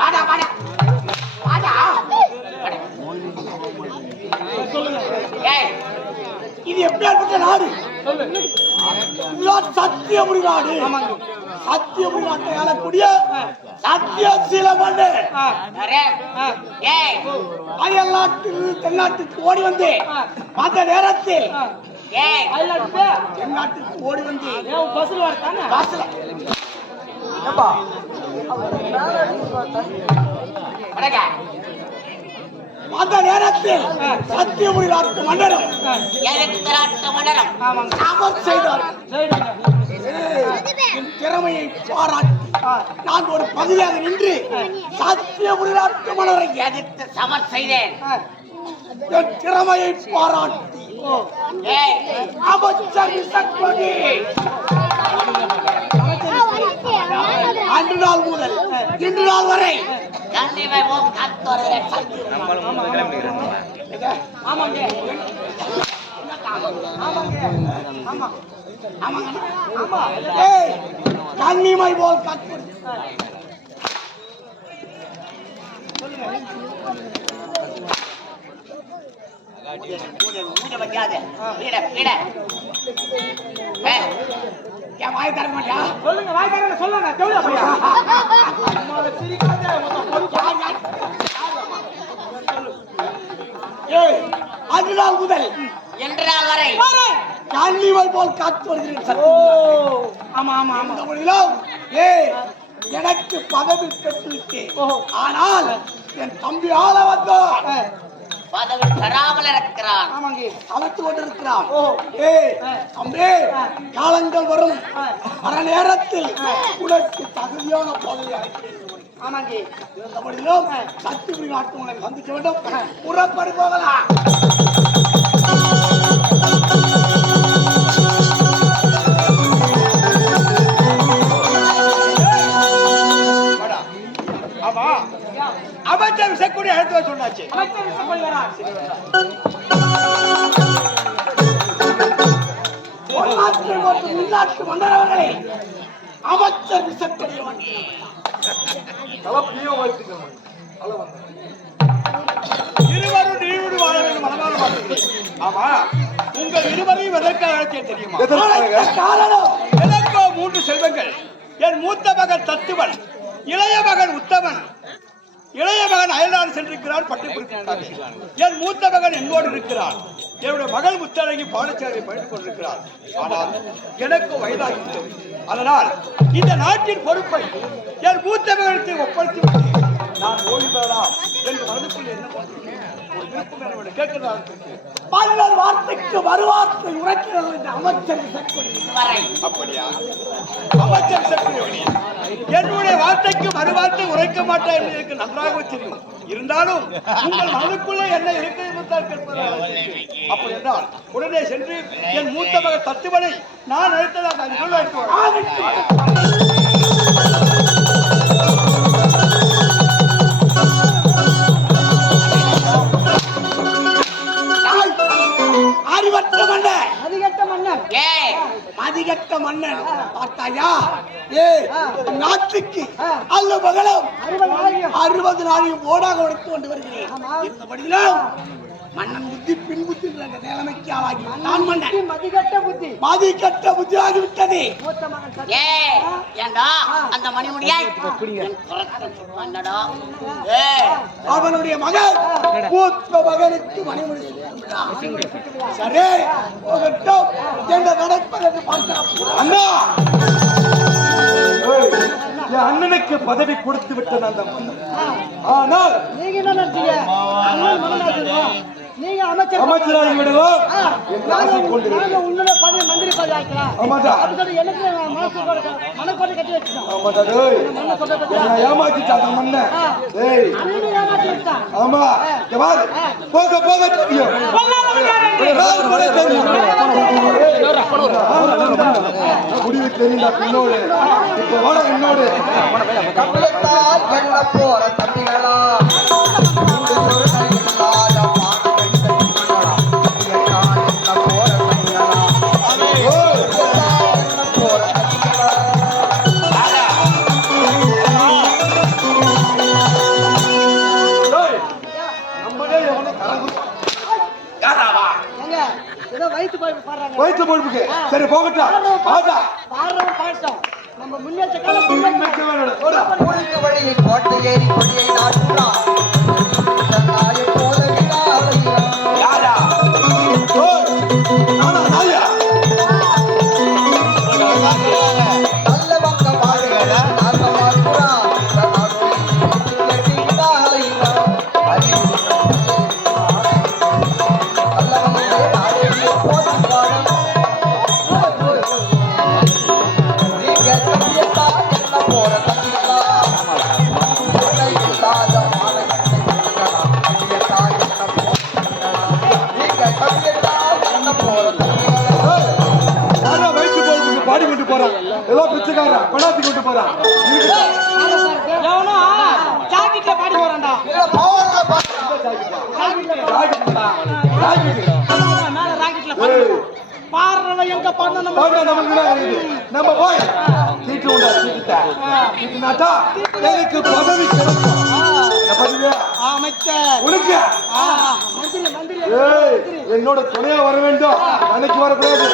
வாடா வாடா வாடா. ஏய், இது எப்படியாப்பட்ட நாடு? சத்தியபுரி நாடு. சத்தியபுரி நாட்டை ஆளக்கூடிய சத்தியசீல மண்ணு. அயல் நாட்டில் தென்னாட்டுக்கு ஓடி வந்து அந்த நேரத்தில் தென்னாட்டுக்கு ஓடி வந்து அந்த நேரத்தில் சத்தியபுரி நாட்டு மன்னரும் சமர் செய்தார். என் திறமையை பாராட்டி நான் ஒரு பகுதியாக நின்று சத்தியபுரி நாட்டு மன்னரை எதிர்த்து சமர் செய்தேன். என் திறமையை பாராட்டி அமைச்சர் விசக்கொடி அன்று நாள் முதல் இன்று நாள் வரை கண்ணிமை போல் கத்து வாய் தர மாட்டியா? சொல்லுங்க, வாய் தர சொல்லுங்க. அன்று நாள் முதல் இன்று நாள் வரை கண்ணிமை போல் காத்து வருகிறேன். ஆமா ஆமா ஆமா. எனக்கு பதவி பெற்றுவிட்டு, ஆனால் என் தம்பி ஆள வந்தார் பதவி பெறாமல் இருக்கிறான். சமைத்து கொண்டிருக்கிறான். தம்பி, காலங்கள் வரும் அர நேரத்தில் உனக்கு தகுதியான பதவி இருந்தபடியும் சத்தியபுரி நாட்டு உங்களை சந்திக்க வேண்டும். புறப்படி போகலாம். ஆமா, அமைச்சர் விசைக்கூடி அழைத்து சொன்னாச்சு. உள்நாட்டு மன்னரவர்களே, அமைச்சர் விசைக்கூடி இருவரும் நீடு வாழ வேண்டும். மனமான வாழ்த்துக்கள். ஆமா, உங்கள் இருவரையும் எதற்காக அழைத்தே தெரியுமா? எனக்கோ 3 செல்வங்கள். என் மூத்த மகன் தத்துவன், இளைய மகன் உத்தமன், இளைய மகன் அயல்நாடு சென்றிருக்கிறார். பட்டுப்பிடித்தார். என் மூத்த மகன் என்னோடு இருக்கிறார். என்னுடைய மகள் முத்தழகி பாடசாலையை படித்துக் கொண்டிருக்கிறார். ஆனால் எனக்கு வயதாகிவிட்டது. அதனால் இந்த நாட்டின் பொறுப்பை என் மூத்த மகனுக்கு ஒப்படைத்து விட்டு நான் ஓய்வு பெறலாம் என்று மனதுக்குள் என்ன பல்லர் வார்த்தைக்கு மறுவார்த்தை உரைக்கிறது என்று அமைச்சர் அப்படியா? அமைச்சர் சக்கரவர்த்தி, என்னுடைய வார்த்தைக்கு மறுவார்த்தை உரைக்க மாட்டேன் என்று எனக்கு நன்றாக தெரியும். இருந்தாலும் உங்கள் மனதுக்குள்ளே என்ன இருக்கிறது அப்படி என்றால் உடனே சென்று என் மூத்த மகன் தத்துவனை நான் அழைத்ததாக மதிகட்ட மன்னன் பார்த்தாயா? நாட்டுக்கு அல்ல மகளும் 60 நாளையும் ஓடாக உழைத்து கொண்டு வருகிறேன். மன்னன் புத்தி பின் புத்தி நிலைமைக்கு ஆளாகி நான் மன்னன் மதிகட்ட புத்தி ஆகிவிட்டது. அந்த மணிமுடியை அவனுடைய மகன் மூத்த மகனுக்கு மணிமுடி சரி போகட்டும் என்று நடப்பது என்று பார்க்கலாம். அண்ணா, என் அண்ணனுக்கு பதவி கொடுத்து விட்டேன் அந்த மன்னன். ஆனால் நீங்க என்ன நினைச்சீங்க? நீங்க அமைச்சராகி விடுவோம் உன்னுடைய பதவி மந்திரி பதவி ஆக்கலாம். எனக்கு மனக்கோட்டை கட்டி வச்சுட்டான். ஏமாத்திட்டா அந்த மன்னன். ஏமாத்தி விட்டான். ஆமா, போக போக தெரியும். முடிவு தெரியுண்டா பின்னோடு. இப்ப வாட என்னோடு போற தம்பிகளா வயிற்று பொறுப்புக்கு சரி போகட்டும் ஆட்டா பாடுறவன் பாடட்டும். நம்ம முன்னேற்ற காலம் ஊருக்கு வழியில் கோட்டை ஏறி கொடியை நாட்டுறான் நாயை போல விழாவையிறான். யாரா நானா நாயா நல்ல பக்க பாடுகிற நாக வாழ்கிறான் கட்டி விழாவையிறான். நல்லவங்களே நாடே போட்டு பாடும். நீங்க தம்பியத்தா என்ன போற தம்பியத்தா இல்லாத மாலை தம்பியத்தா என்ன போற நீங்க தம்பியத்தா என்ன போற தம்பியத்தா. நானா வயிற்று பொறுப்புக்கு பாடி கொண்டு போறான் ஏதோ பிச்சைக்காரன் பணாத்தி கொண்டு போறான் எவனோ ஜாக்கெட்ல பாடி போறான்டா. இல்ல போறத பாரு. மேல ராக்கெட்ல பாடி பாடுறவன் எங்க பாடுனா நம்ம நமக்கு என்ன இருக்குது? நம்ம போய் சீட்டு உண்டா சீட்டுட்டா எனக்கு பதவி கிடைக்கும் என்ன பதவியா அமைச்சர் உனக்கு மந்திரி மந்திரி ஏய், என்னோட துணையா வர வேண்டும் அன்னைக்கு வரக்கூடாது